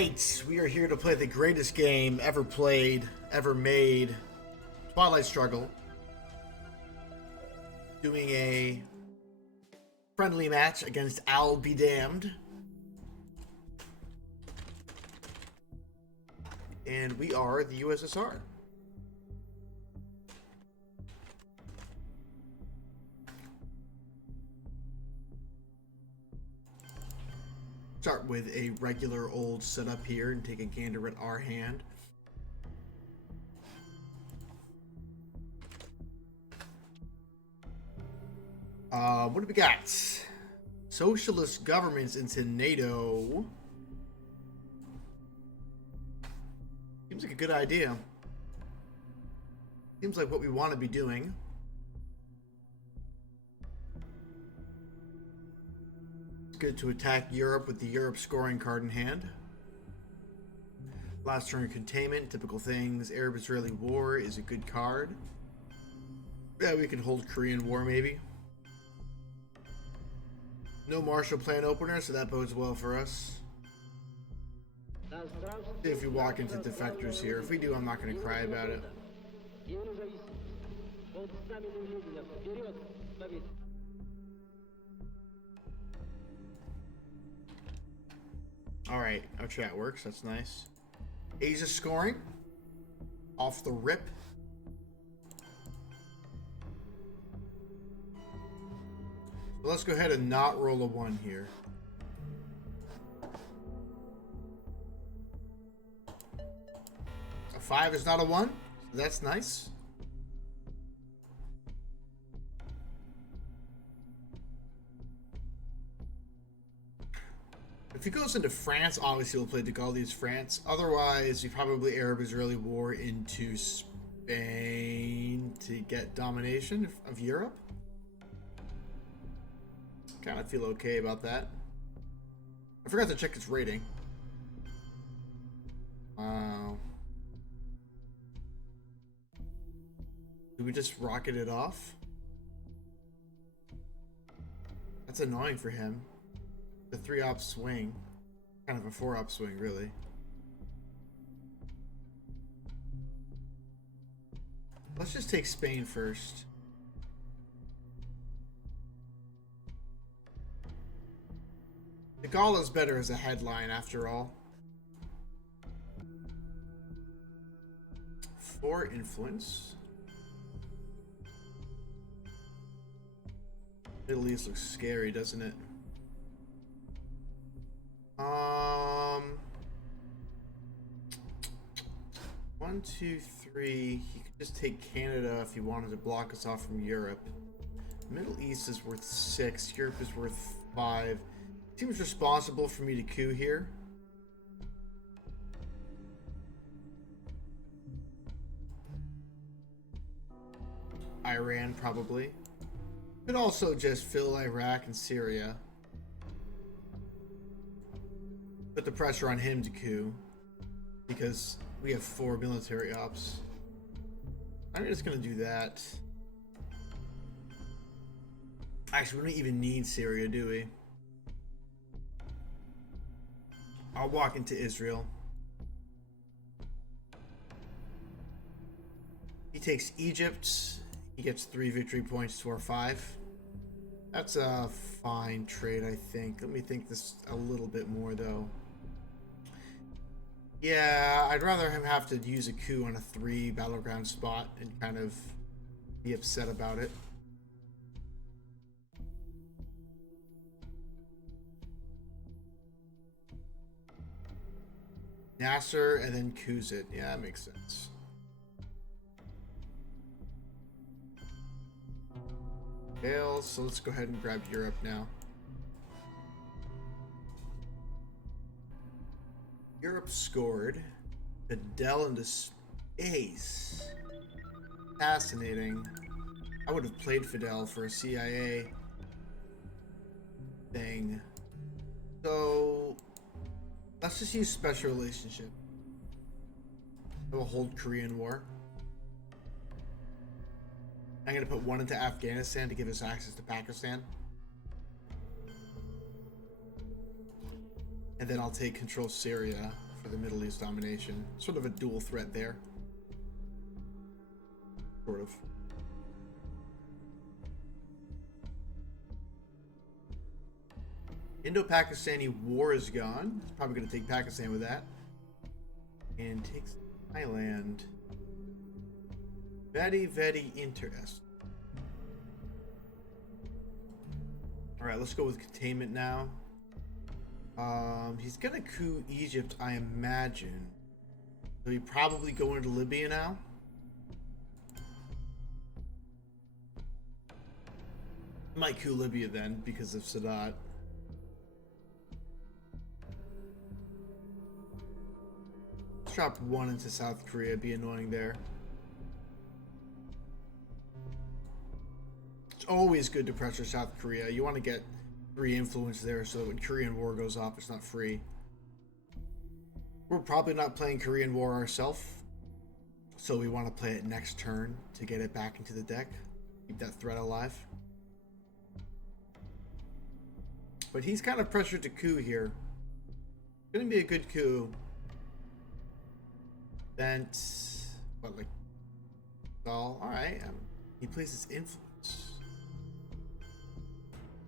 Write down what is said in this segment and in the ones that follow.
Alright, we are here to play the greatest game ever played, ever made. Twilight Struggle. Doing a friendly match against Albiedamned. And we are the USSR. Start with a regular old setup here and take a gander at our hand. What do we got? Socialist governments into NATO. Seems like a good idea. Seems like what we want to be doing. It's good to attack Europe with the Europe scoring card in hand. Last turn containment, typical things. Arab-Israeli war is a good card. Yeah, we can hold Korean war maybe. No Marshall Plan opener, so that bodes well for us. See if we walk into defectors here. If we do, I'm not going to cry about it. Alright, our chat works. That's nice. Asia scoring. Off the rip. So let's go ahead and not roll a 1 here. A 5 is not a 1. So that's nice. If he goes into France, obviously he'll play De Gaulle as France. Otherwise, you probably Arab-Israeli war into Spain to get domination of Europe. Kind of feel okay about that. I forgot to check its rating. Wow. Did we just rocket it off? That's annoying for him. The 3-op swing. Kind of a 4-op swing, really. Let's just take Spain first. De Gaulle is better as a headline, after all. 4 influence. Middle East looks scary, doesn't it? 1, 2, 3. He could just take Canada if he wanted to block us off from Europe. Middle East is worth 6. Europe is worth 5. Seems responsible for me to coup here. Iran, probably. Could also just fill Iraq and Syria. Put the pressure on him to coup. Because we have 4 military ops. I'm just gonna do that. Actually, we don't even need Syria, do we? I'll walk into Israel. He takes Egypt. He gets 3 victory points to our 5. That's a fine trade, I think. Let me think this a little bit more, though. Yeah, I'd rather him have to use a coup on a 3 battleground spot and kind of be upset about it. Nasser and then coups it. Yeah, that makes sense. Fails, so let's go ahead and grab Europe now. Europe scored. Fidel into space. Fascinating. I would have played Fidel for a CIA thing. So let's just use special relationship. We'll hold Korean War. I'm going to put 1 into Afghanistan to give us access to Pakistan. And then I'll take control Syria for the Middle East domination. Sort of a dual threat there. Sort of. Indo-Pakistani war is gone. He's probably going to take Pakistan with that. And takes Thailand. Very, very interesting. Alright, let's go with containment now. He's going to coup Egypt, I imagine. So he probably go into Libya now. Might coup Libya then because of Sadat. Let's drop one into South Korea, be annoying there. It's always good to pressure South Korea. You want to get free influence there so that when Korean War goes off, it's not free. We're probably not playing Korean War ourselves, so we want to play it next turn to get it back into the deck. Keep that threat alive. But he's kind of pressured to coup here. Gonna be a good coup. Bent, what, like, alright, he plays his influence.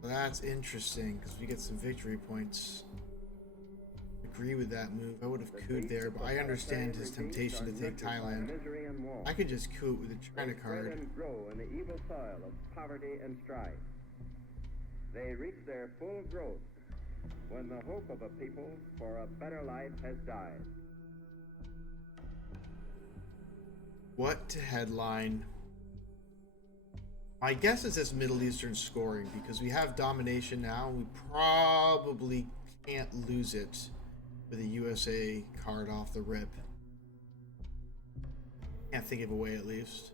Well, that's interesting, because we get some victory points. Agree with that move. I would have cooed there, but I understand his temptation to take Thailand. I could just coup it with a China card. And grow in the evil soil of poverty and strife. They reach their full growth when the hope of a people for a better life has died. What to headline? My guess is this Middle Eastern scoring because we have domination now. We probably can't lose it with a USA card off the rip. Can't think of a way at least.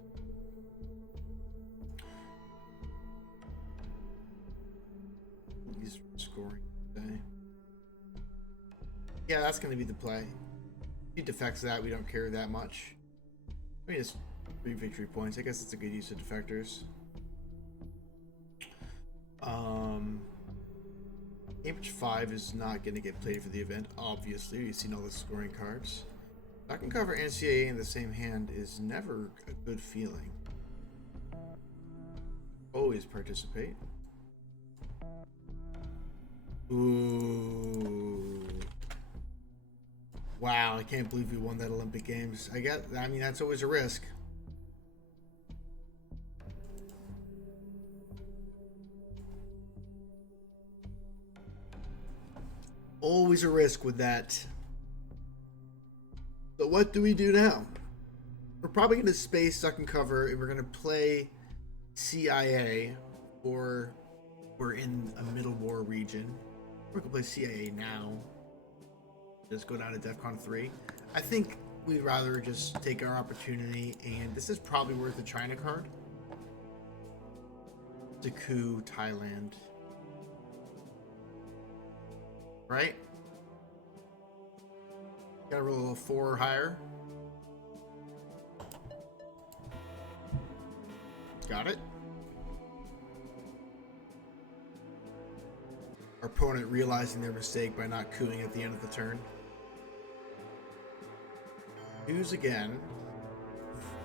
He's scoring today. Yeah, that's going to be the play. If he defects that, we don't care that much. I mean, it's 3 victory points. I guess it's a good use of defectors. Cambridge 5 is not going to get played for the event, obviously. You've seen all the scoring cards. I can cover NCAA in the same hand is never a good feeling. Always participate. Ooh. Wow, I can't believe we won that Olympic Games. I mean, that's always a risk. Always a risk with that. So what do we do now? We're probably going to space, duck, and cover, and we're going to play CIA, or we're in a middle war region. We're going to play CIA now. Just go down to DEFCON 3. I think we'd rather just take our opportunity, and this is probably worth a China card. To coup Thailand. Right? Gotta roll a 4 or higher. Got it. Our opponent realizing their mistake by not cooing at the end of the turn. Coos again.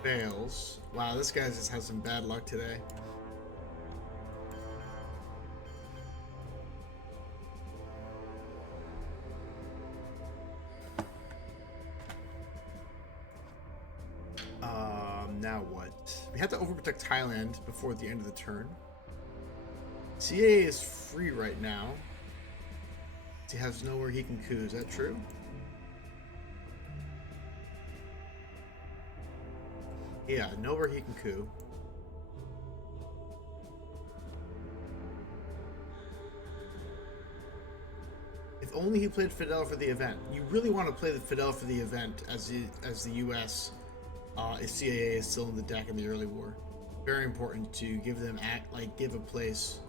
Fails. Wow, this guy just has some bad luck today. Now what? We have to overprotect Thailand before the end of the turn. CA is free right now. He has nowhere he can coup. Is that true? Yeah, nowhere he can coup. If only he played Fidel for the event. You really want to play the Fidel for the event as the U.S. If CAA is still in the deck in the early war. Very important to give them give a place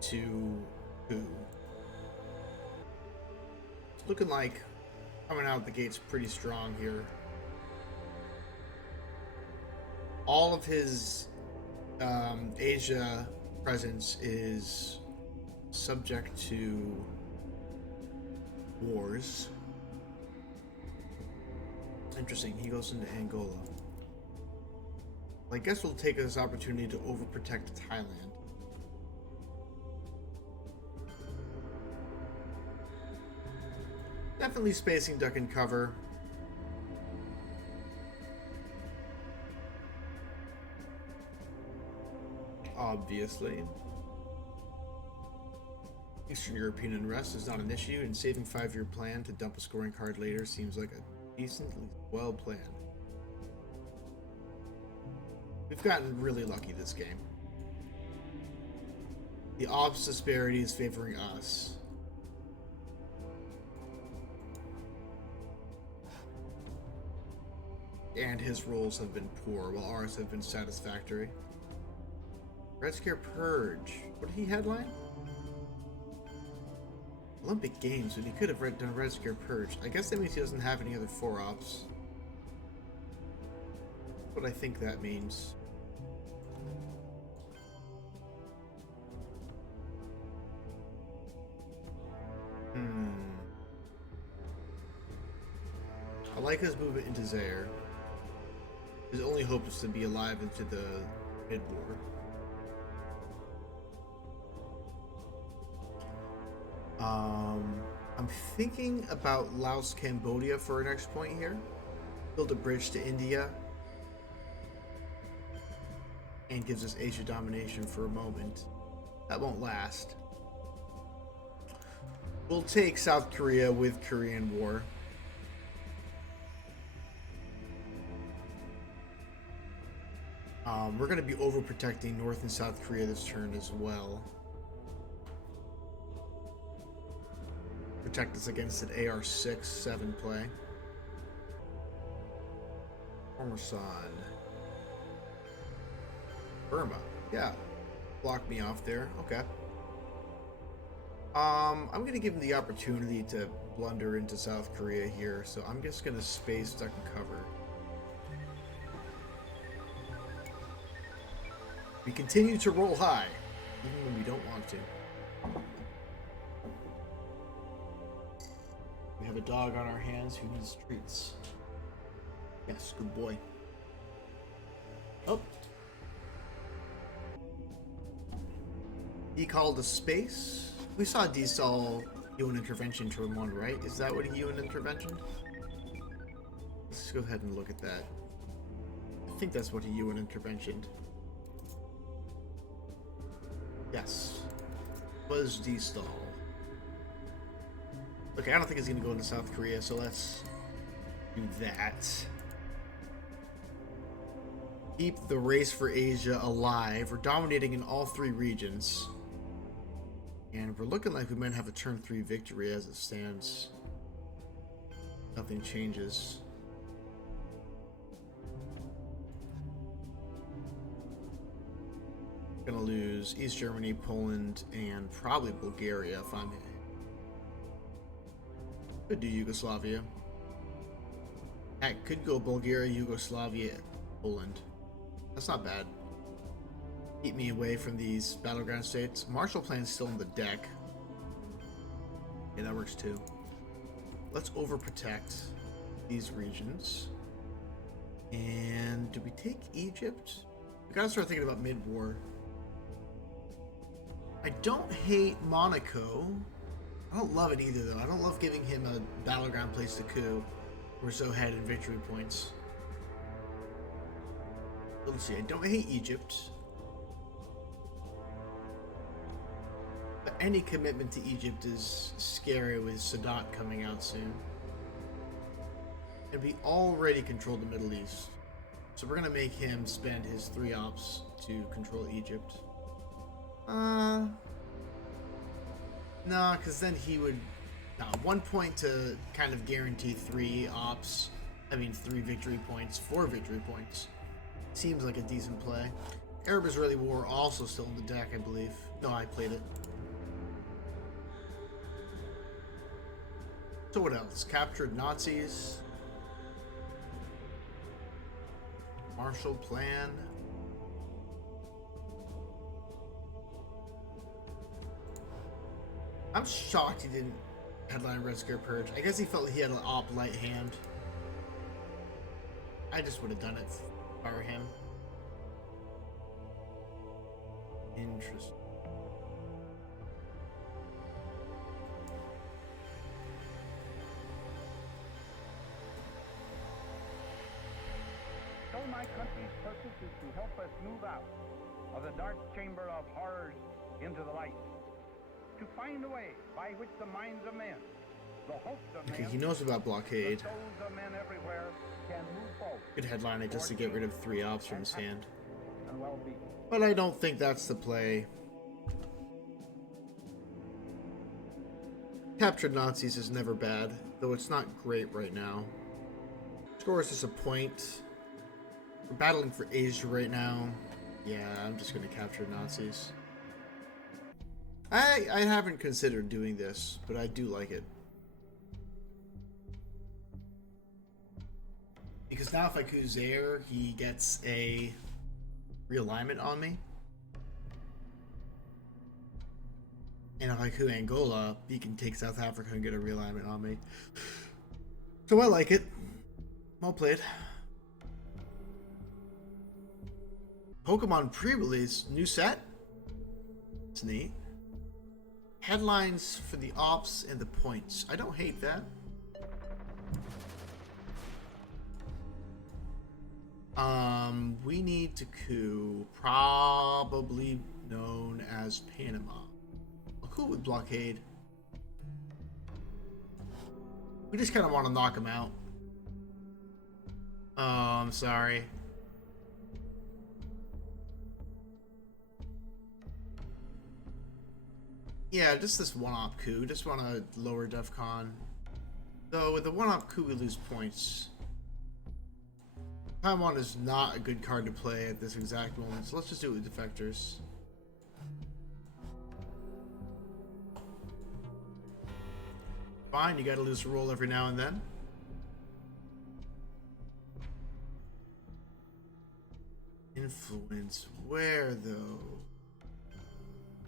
to coup. It's looking like coming out of the gates pretty strong here. All of his Asia presence is subject to wars. Interesting, he goes into Angola. Well, I guess we'll take this opportunity to overprotect Thailand. Definitely spacing duck and cover. Obviously. Eastern European unrest is not an issue, and saving 5-year plan to dump a scoring card later seems like a decently well planned. We've gotten really lucky this game. The odds disparity is favoring us. And his rolls have been poor, while ours have been satisfactory. Red Scare Purge. What did he headline? Olympic Games, when he could have done Red Scare Purge. I guess that means he doesn't have any other 4-ops. What I think that means. I like his movement into Zaire. His only hope is to be alive into the mid-war. I'm thinking about Laos, Cambodia for our next point here. Build a bridge to India. And gives us Asia domination for a moment. That won't last. We'll take South Korea with Korean War. We're going to be overprotecting North and South Korea this turn as well. Protect us against an AR-6-7 play. Formosan. Burma. Yeah. Block me off there. Okay. I'm going to give him the opportunity to blunder into South Korea here, so I'm just going to space duck and cover. We continue to roll high, even when we don't want to. We have a dog on our hands who needs treats. Yes, good boy. Oh. He called a space. We saw D-Sol do an intervention turn 1, right? Is that what he do an intervention? Let's go ahead and look at that. I think that's what he do an intervention. Yes. Was D-Stall. Okay, I don't think he's going to go into South Korea, so let's do that. Keep the race for Asia alive. We're dominating in all 3 regions. And we're looking like we might have a turn 3 victory as it stands. Nothing changes. Gonna lose East Germany, Poland, and probably Bulgaria if I'm in. Could do Yugoslavia. Heck, could go Bulgaria, Yugoslavia, Poland. That's not bad. Keep me away from these battleground states. Marshall Plan's still on the deck. Yeah, that works too. Let's overprotect these regions. And do we take Egypt? We gotta start thinking about mid-war. I don't hate Monaco. I don't love it either, though. I don't love giving him a battleground place to coup. We're so ahead in victory points. Let's see. I don't hate Egypt. But any commitment to Egypt is scary with Sadat coming out soon. And we already control the Middle East. So we're going to make him spend his 3 ops to control Egypt. No, because then he would... 1 point to kind of guarantee 3 ops. I mean 3 victory points, 4 victory points. Seems like a decent play. Arab-Israeli War also still in the deck, I believe. No, I played it. So what else? Captured Nazis. Marshall Plan. I'm shocked he didn't headline Red Scare Purge. I guess he felt like he had an op light hand. I just would have done it if I were him. Interesting. So my country's purpose is to help us move out of the dark chamber of horrors into the light. To find a way by which the minds of men, the hopes of Okay, men, he knows about blockade. the souls of men everywhere can move forward. Good headline just to get rid of 3 ops from his hand. And well-being. But I don't think that's the play. Captured Nazis is never bad, though it's not great right now. Score is just a point. We're battling for Asia right now. Yeah, I'm just going to capture Nazis. I haven't considered doing this, but I do like it. Because now if I coup Zaire, he gets a realignment on me. And if I coup Angola, he can take South Africa and get a realignment on me. So I like it. Well played. Pokemon pre-release, new set. It's neat. Headlines for the ops and the points. I don't hate that. We need to coup, probably known as Panama. I'll coup with blockade. We just kind of want to knock him out. Oh, I'm sorry. Yeah, just this one-op coup. Just want to lower DEFCON. Though with the one-op coup, we lose points. Paimon is not a good card to play at this exact moment, so let's just do it with defectors. Fine, you gotta lose a roll every now and then. Influence, where though?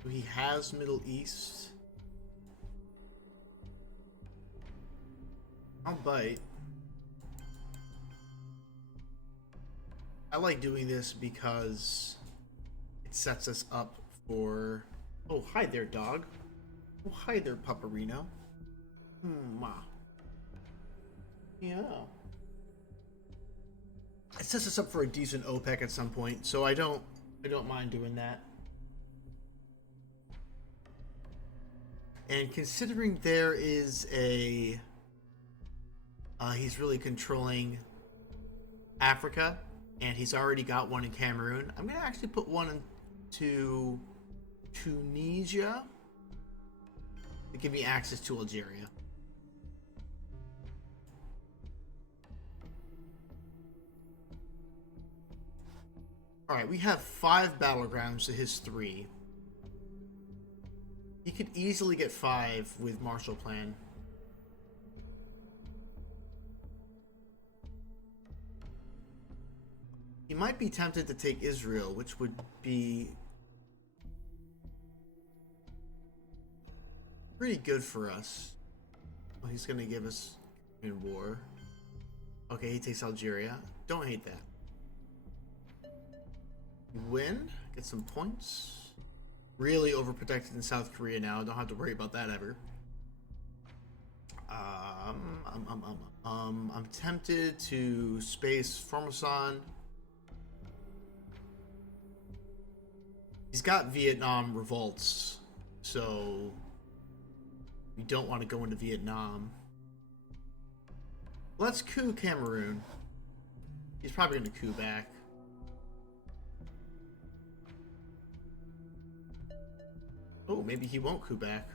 He has Middle East. I'll bite. I like doing this because it sets us up for... Oh, hi there, dog. Oh, hi there, Paparino. Wow. Yeah. It sets us up for a decent OPEC at some point, so I don't mind doing that. And considering there is a... he's really controlling Africa, and he's already got one in Cameroon, I'm going to actually put one into Tunisia to give me access to Algeria. Alright, we have 5 battlegrounds to his 3. He could easily get 5 with Marshall Plan. He might be tempted to take Israel, which would be pretty good for us. Well, he's going to give us in war. Okay, he takes Algeria. Don't hate that. Win. Get some points. Really overprotected in South Korea now. Don't have to worry about that ever. I'm tempted to space Formosan. He's got Vietnam revolts, so we don't want to go into Vietnam. Let's coup Cameroon. He's probably going to coup back. Oh, maybe he won't coup back.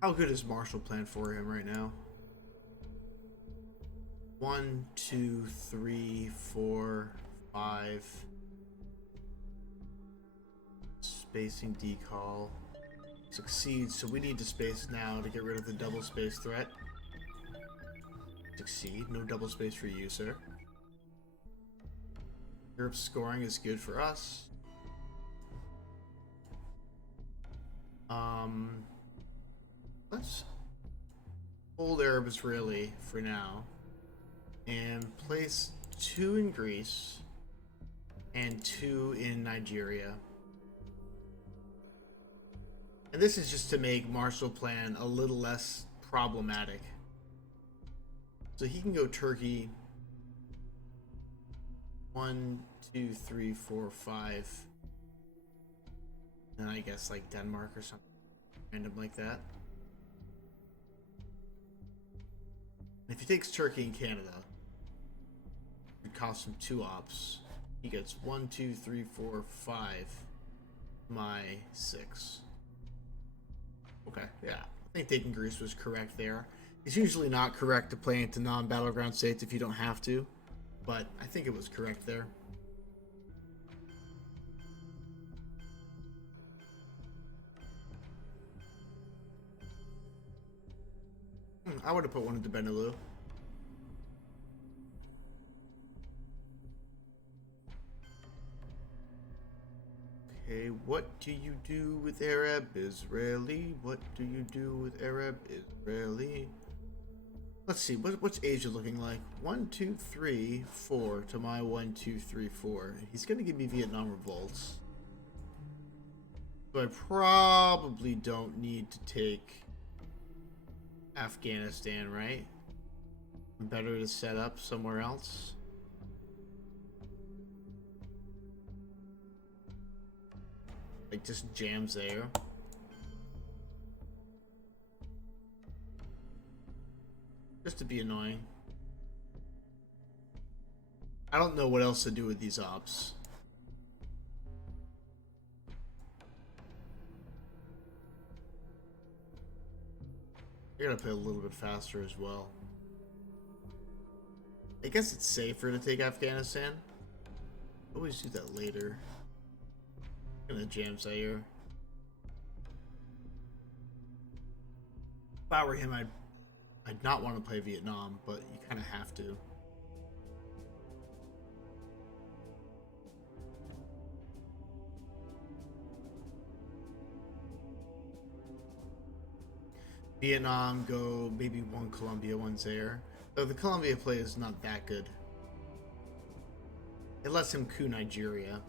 How good is Marshall Plan for him right now? 1, 2, 3, 4, 5. Spacing decall. Succeeds, so we need to space now to get rid of the double space threat. Succeed, no double space for you, sir. Europe's scoring is good for us. Let's hold Arab Israeli for now and place 2 in Greece and 2 in Nigeria. And this is just to make Marshall Plan a little less problematic. So he can go Turkey 1, 2, 3, 4, 5. And I guess like Denmark or something random like that. And if he takes Turkey and Canada, it costs him 2 ops. He gets 1, 2, 3, 4, 5. My 6. Okay, yeah. I think taking Greece was correct there. It's usually not correct to play into non-battleground states if you don't have to, but I think it was correct there. I would have put one into Benelux. Okay, what do you do with Arab Israeli? What do you do with Arab Israeli? Let's see, what's Asia looking like? 1, 2, 3, 4 to my 1, 2, 3, 4. He's gonna give me Vietnam revolts. So I probably don't need to take Afghanistan, right? Better to set up somewhere else. Like just jams there. Just to be annoying. I don't know what else to do with these ops. I gotta play a little bit faster as well. I guess it's safer to take Afghanistan. Always do that later. I'm gonna jam Zaire. If I were him, I'd not want to play Vietnam, but you kind of have to. Vietnam, go maybe 1 Colombia, 1 Zaire. Though the Colombia play is not that good. It lets him coup Nigeria.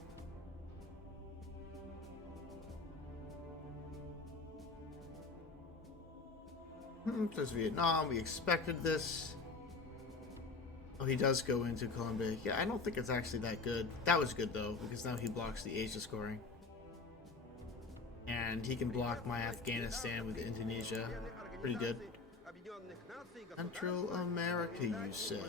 Says Vietnam, we expected this. Oh, he does go into Colombia. Yeah, I don't think it's actually that good. That was good though, because now he blocks the Asia scoring. And he can block my Afghanistan with Indonesia. Pretty good. Central America, you say?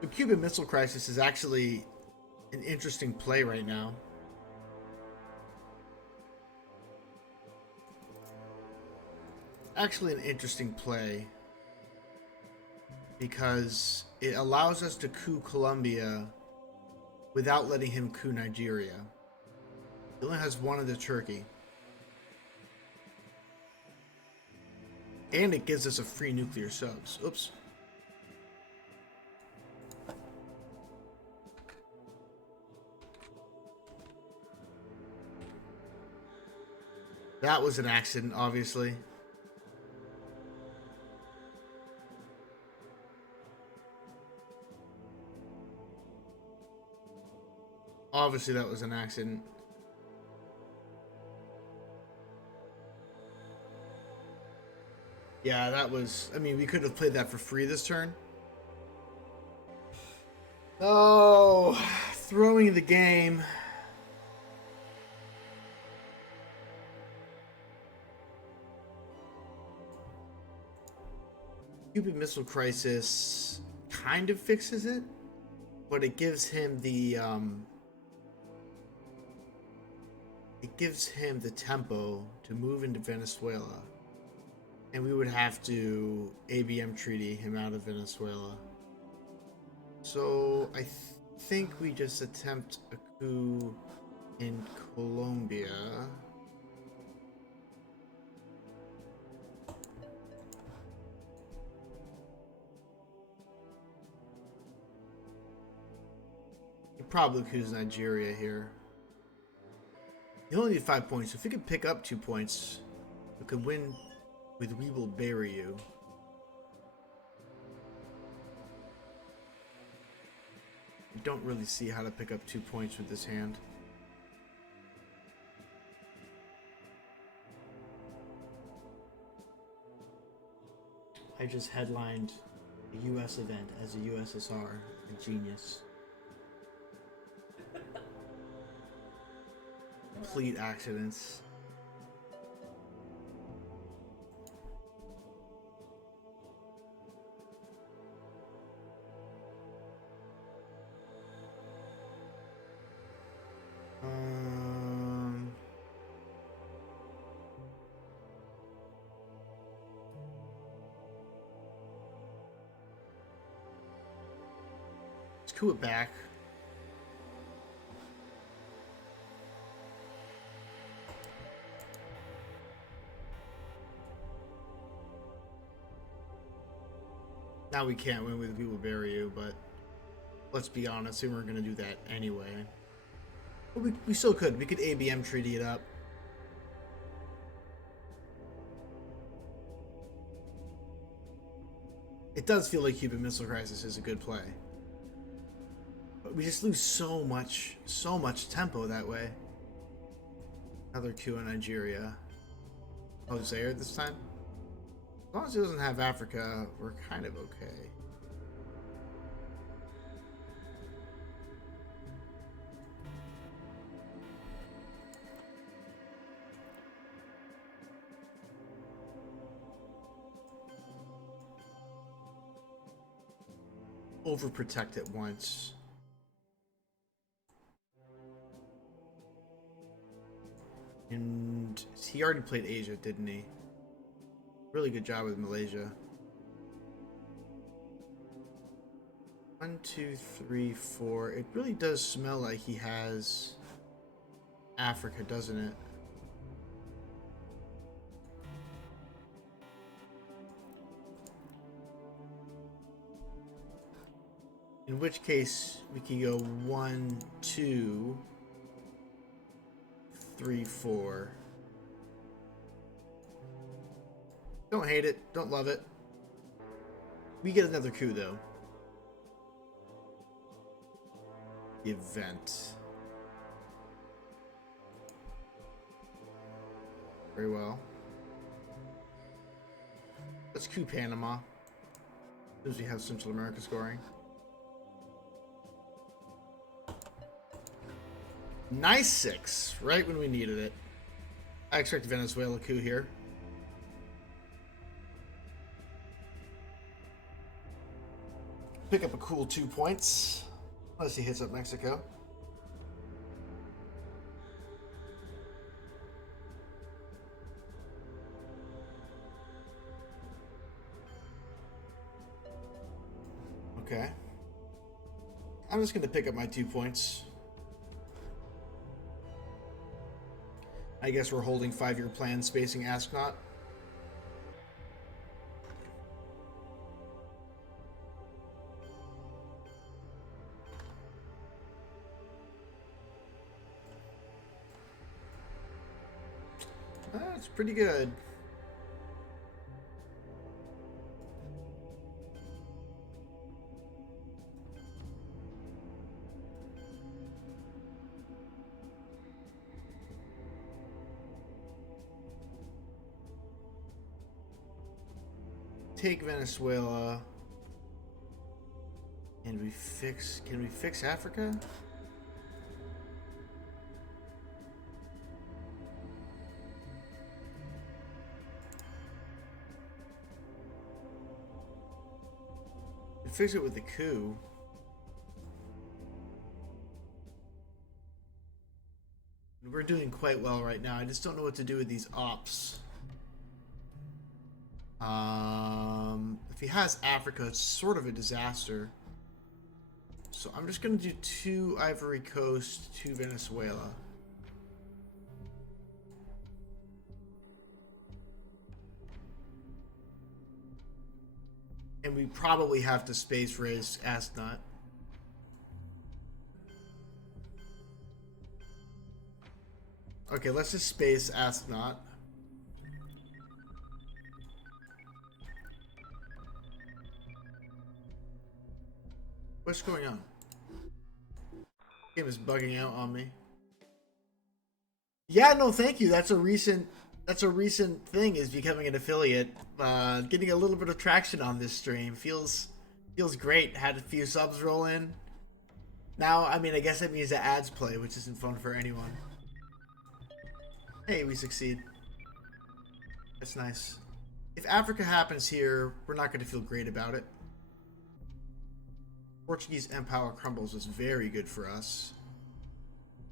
The Cuban Missile Crisis is actually an interesting play right now. Actually an interesting play because it allows us to coup Colombia without letting him coup Nigeria. He only has 1 of the Turkey. And it gives us a free nuclear subs. Oops. That was an accident, obviously. Obviously, that was an accident. Yeah, that was... I mean, we could have played that for free this turn. Oh, throwing the game. Cuban Missile Crisis kind of fixes it, but it gives him the tempo to move into Venezuela, and we would have to ABM treaty him out of Venezuela. So I think we just attempt a coup in Colombia. probably choose Nigeria here. You only need 5 points. So if we could pick up 2 points, we could win with We Will Bury You. I don't really see how to pick up 2 points with this hand. I just headlined a US event as a USSR. A genius. Complete accidents. Let's coup it back. Now we can't win with We Will Bury You, but let's be honest, we weren't going to do that anyway. But we still could. We could ABM treaty it up. It does feel like Cuban Missile Crisis is a good play. But we just lose so much tempo that way. Another coup in Nigeria. Oh, Zaire this time? As long as he doesn't have Africa, we're kind of okay. Overprotect it once. And he already played Asia, didn't he? Really good job with Malaysia. 1, 2, 3, 4. It really does smell like he has Africa, doesn't it? In which case, we can go 1, 2, 3, 4. Don't hate it. Don't love it. We get another coup, though. The event. Very well. Let's coup Panama. As we have Central America scoring. Nice 6, right when we needed it. I expect Venezuela coup here. Pick up a cool 2 points. Unless he hits up Mexico. Okay. I'm just going to pick up my 2 points. I guess we're holding 5-year plan spacing Ask Not. That's pretty good. Take Venezuela. And we fix... Can we fix Africa? Fix it with the coup. We're doing quite well right now. I just don't know what to do with these ops. If he has Africa, it's sort of a disaster. So I'm just going to do 2 Ivory Coast, 2 Venezuela. And we probably have to space raise Ask Not. Okay, let's just space ask not. What's going on? Game is bugging out on me. Yeah, no, thank you. That's a recent thing, is becoming an affiliate. Getting a little bit of traction on this stream feels great. Had a few subs roll in. Now, I mean, I guess that means the ads play, which isn't fun for anyone. Hey, we succeed. That's nice. If Africa happens here, we're not going to feel great about it. Portuguese Empire crumbles was very good for us.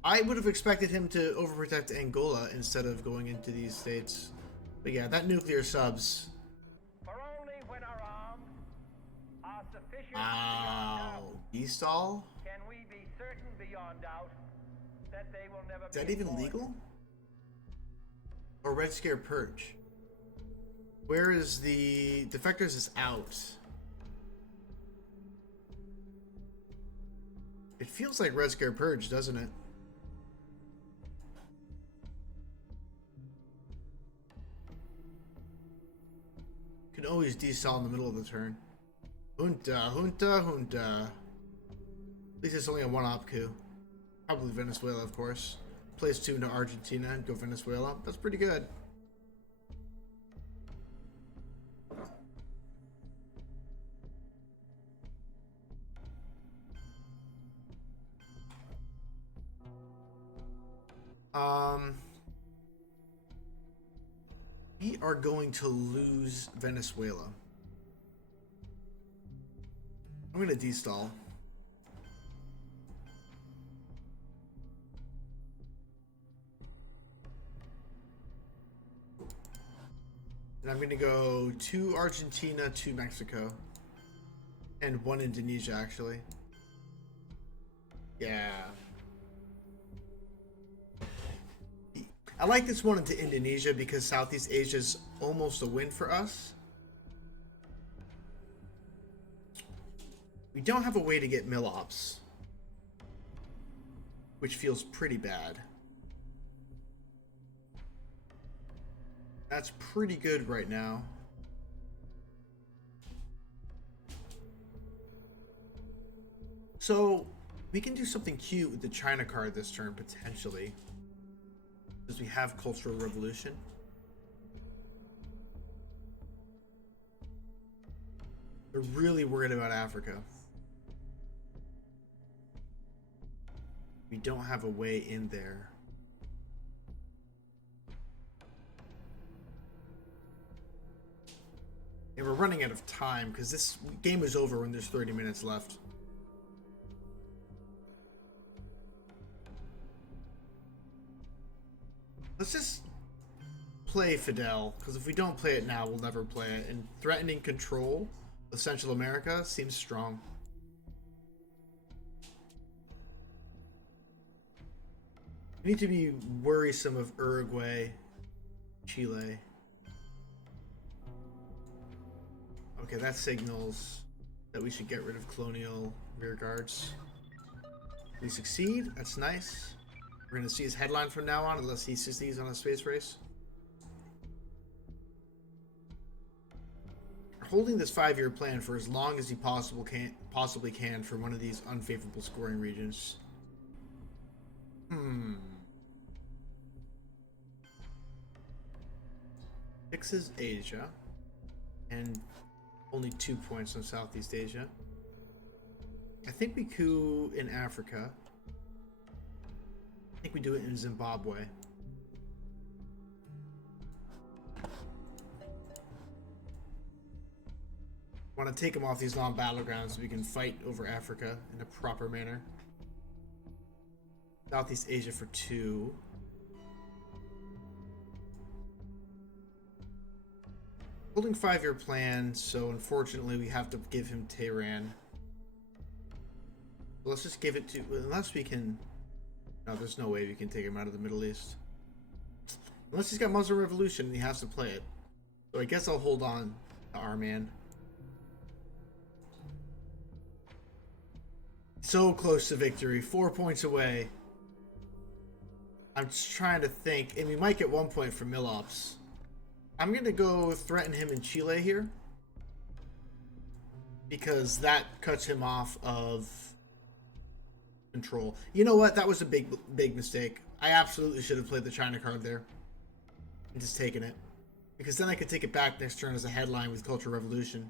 I would have expected him to overprotect Angola instead of going into these states. But yeah, that nuclear subs. For only when our arms are sufficient Wow. Destall? can we be certain beyond doubt that they will never Is that be even employed. legal? Or Red Scare Purge? Where is the defectors is out? It feels like Red Scare Purge, doesn't it? Can always destall in the middle of the turn. Junta, junta, junta. At least it's only a one-op coup. Probably Venezuela, of course. Plays 2 into Argentina and go Venezuela. That's pretty good. We are going to lose Venezuela. I'm going to destall. And I'm going to go 2 Argentina, 2 Mexico. And 1 Indonesia, actually. Yeah. I like this one into Indonesia because Southeast Asia is almost a win for us. We don't have a way to get Milops, which feels pretty bad. That's pretty good right now. So we can do something cute with the China card this turn, potentially. Because we have Cultural Revolution. They're really worried about Africa. We don't have a way in there. And we're running out of time because this game is over when there's 30 minutes left. Let's just play Fidel, because if we don't play it now, we'll never play it. And threatening control of Central America seems strong. We need to be worrisome of Uruguay, Chile. Okay, that signals that we should get rid of colonial rear guards. We succeed. That's nice. We're going to see his headline from now on, unless he succeeds on a space race. Holding this 5-year plan for as long as he possibly can for one of these unfavorable scoring regions. Fixes Asia, and only 2 points on Southeast Asia. I think we coup in Africa. I think we do it in Zimbabwe. Want to take them off these long battlegrounds so we can fight over Africa in a proper manner. Southeast Asia for 2. Holding 5-year plan, so unfortunately we have to give him Tehran. Let's just give it to, unless we can. No, there's no way we can take him out of the Middle East. Unless he's got Muslim Revolution and he has to play it. So I guess I'll hold on to our man. So close to victory. 4 points away. I'm just trying to think, and we might get 1 point for Milops. I'm going to go threaten him in Chile here, because that cuts him off of control. You know what? That was a big mistake. I absolutely should have played the China card there and just taken it, because then I could take it back next turn as a headline with Cultural Revolution.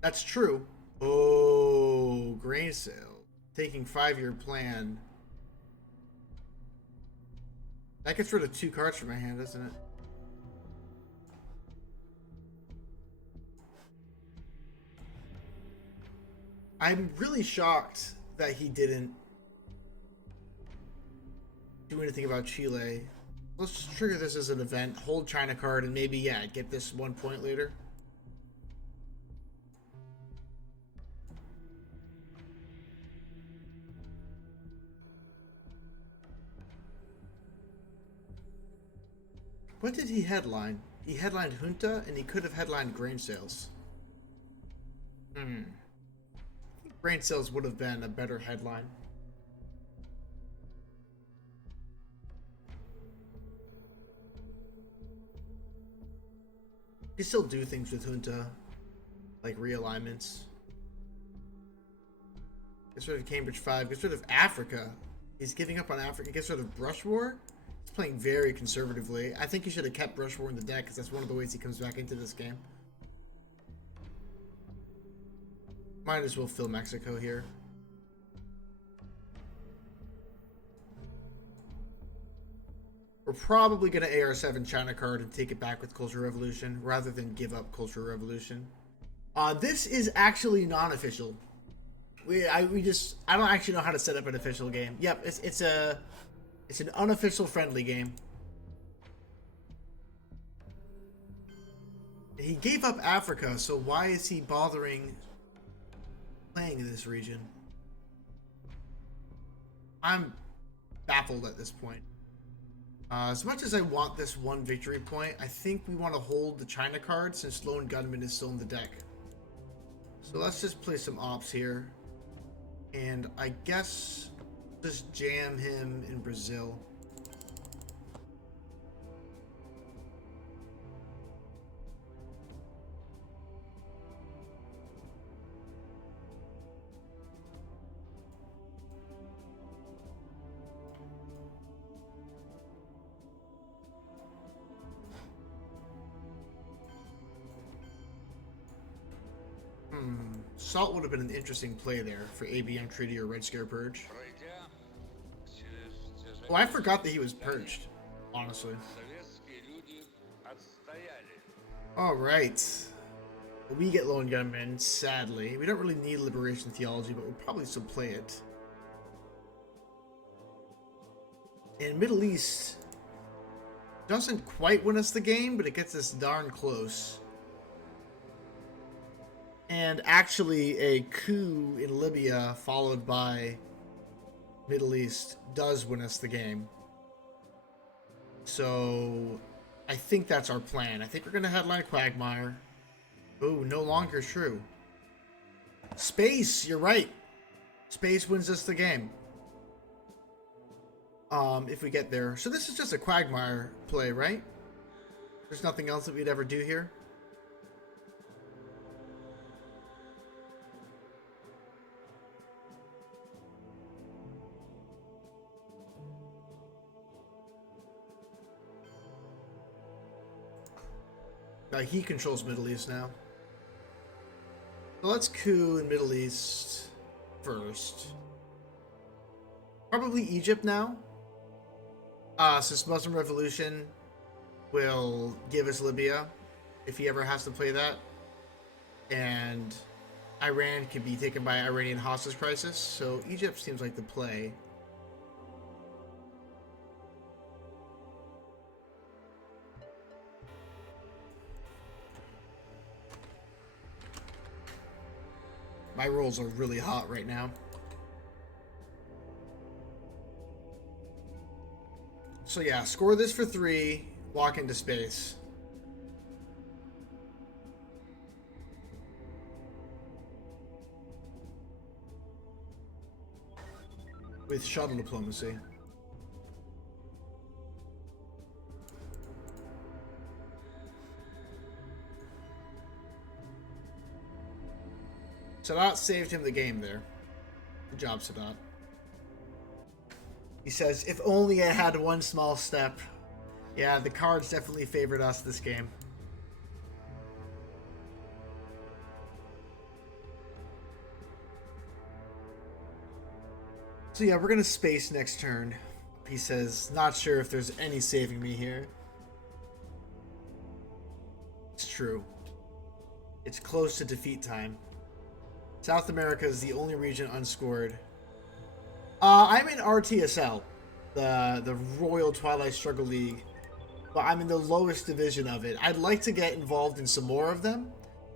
That's true. Oh, grain sale. Taking 5-year plan. That gets rid of 2 cards from my hand, doesn't it? I'm really shocked that he didn't do anything about Chile. Let's just trigger this as an event, hold China card, and maybe, yeah, get this 1 point later. What did he headline? He headlined Junta, and he could have headlined grain sales. Grain sales would have been a better headline. You still do things with Junta, like realignments. Gets rid of Cambridge 5, gets rid of Africa. He's giving up on Africa, gets rid of Brush War. He's playing very conservatively. I think he should have kept Brush War in the deck, because that's one of the ways he comes back into this game. Might as well fill Mexico here. We're probably going to AR7 China card and take it back with Cultural Revolution rather than give up Cultural Revolution. This is actually non-official. I don't actually know how to set up an official game. Yep, it's an unofficial friendly game. He gave up Africa, so why is he bothering playing in this region? I'm baffled at this point. As much as I want this 1 victory point, I think we want to hold the China card since Lone Gunman is still in the deck. So let's just play some ops here. And I guess just jam him in Brazil. Salt would have been an interesting play there for ABM Treaty or Red Scare Purge. Oh, I forgot that he was purged, honestly. Alright. We get Lone Gunman, sadly. We don't really need Liberation Theology, but we'll probably still play it. And Middle East doesn't quite win us the game, but it gets us darn close. And actually, a coup in Libya followed by Middle East does win us the game. So I think that's our plan. I think we're going to headline Quagmire. Oh, no longer true. Space, you're right. Space wins us the game. If we get there. So this is just a Quagmire play, right? There's nothing else that we'd ever do here. He controls Middle East now. So let's coup in Middle East first. Probably Egypt now. Since Muslim Revolution will give us Libya if he ever has to play that. And Iran can be taken by Iranian hostage crisis. So Egypt seems like the play. My rolls are really hot right now. So yeah, score this for 3, walk into space. With shuttle diplomacy. Sadat saved him the game there. Good job, Sadat. He says, if only I had one small step. Yeah, the cards definitely favored us this game. So yeah, we're gonna space next turn. He says, not sure if there's any saving me here. It's true. It's close to defeat time. South America is the only region unscored. I'm in RTSL, the Royal Twilight Struggle League, but I'm in the lowest division of it. I'd like to get involved in some more of them.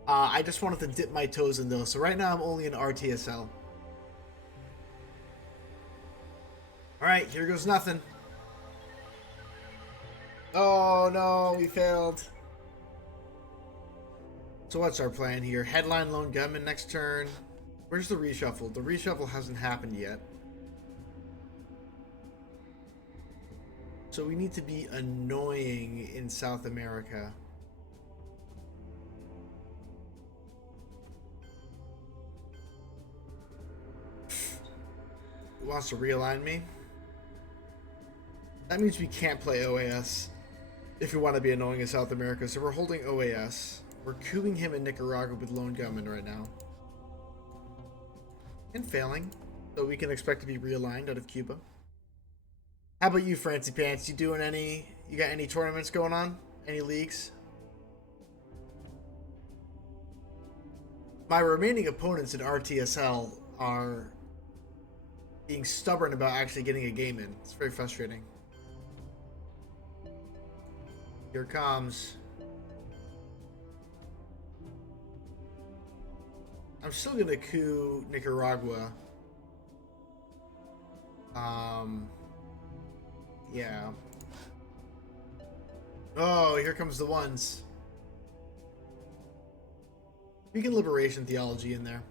I just wanted to dip my toes in those, so right now I'm only in RTSL. Alright, here goes nothing. Oh no, we failed. So what's our plan here? Headline Lone Gunman next turn. Where's the reshuffle? The reshuffle hasn't happened yet. So we need to be annoying in South America. He wants to realign me. That means we can't play OAS if we want to be annoying in South America. So we're holding OAS. We're cooing him in Nicaragua with Lone Gunman right now. And failing. So we can expect to be realigned out of Cuba. How about you, Francie Pants? You got any tournaments going on? Any leagues? My remaining opponents in RTSL are being stubborn about actually getting a game in. It's very frustrating. Here it comes. I'm still gonna coup Nicaragua. Yeah. Oh, here comes the ones. Vegan liberation theology in there.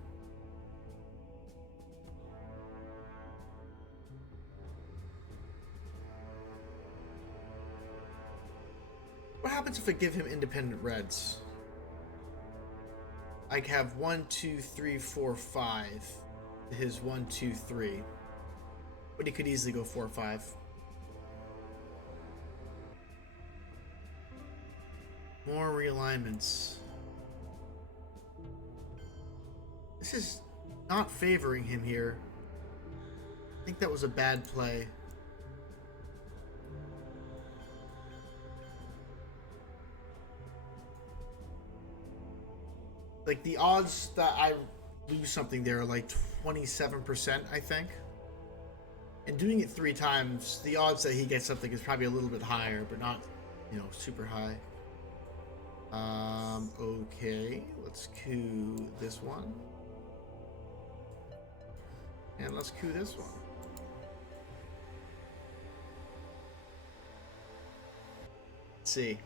What happens if I give him independent reds? I have 1, 2, 3, 4, 5. His 1, 2, 3. But he could easily go 4, 5. More realignments. This is not favoring him here. I think that was a bad play. Like, the odds that I lose something there are like 27%, I think. And doing it 3 times, the odds that he gets something is probably a little bit higher, but not, super high. Okay, let's coup this one. And let's coup this one. Let's see.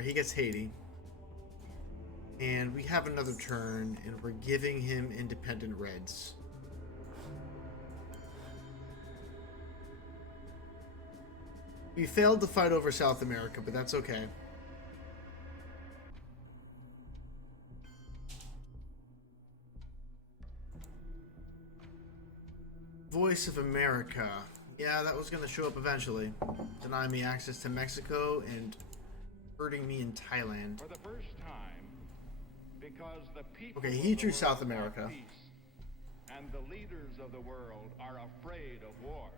He gets Haiti. And we have another turn, and we're giving him independent reds. We failed to fight over South America, but that's okay. Voice of America. Yeah, that was going to show up eventually. Deny me access to Mexico and hurting me in Thailand. For the first time, because the people Okay, he drew South America. And the leaders of the world are afraid of war.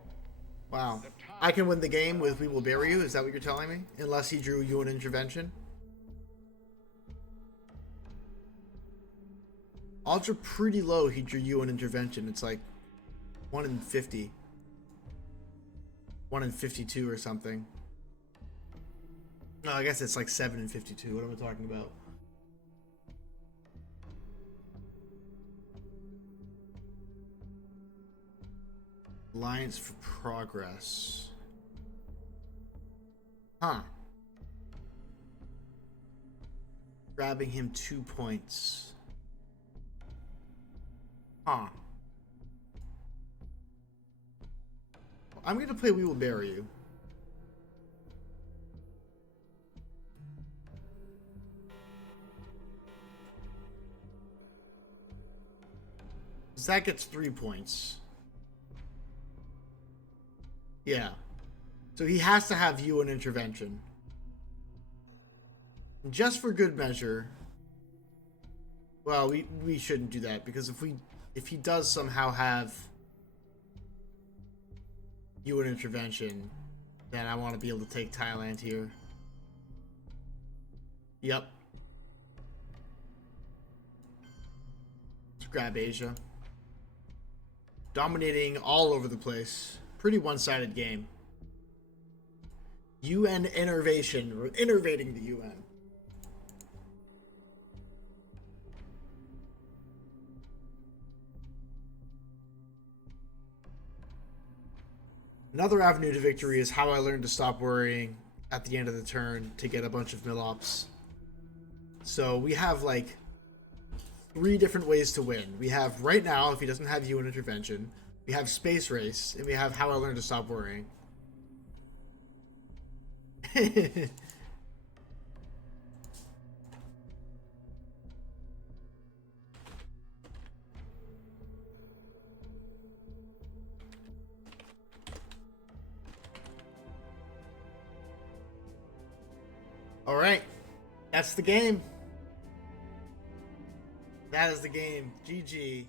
Wow. I can win the game with We Will Bury You? Is that what you're telling me? Unless he drew you an intervention? Odds are pretty low he drew you an intervention. It's like 1 in 50. 1 in 52 or something. No, I guess it's like 7 in 52. What am I talking about? Alliance for Progress. Huh. Grabbing him 2 points. Huh. I'm going to play We Will Bury You. 'Cause that gets 3 points. Yeah. So he has to have you an intervention. And just for good measure. Well, we shouldn't do that, because if he does somehow have you an intervention, then I want to be able to take Thailand here. Yep. Let's grab Asia. Dominating all over the place. Pretty one-sided game. UN innovation. We're innovating the UN. Another avenue to victory is how I learned to stop worrying at the end of the turn to get a bunch of mill-ops. So we have like 3 different ways to win. We have right now, if he doesn't have UN intervention, we have Space Race, and we have how I learned to stop worrying. All right, that's the game. That is the game. GG.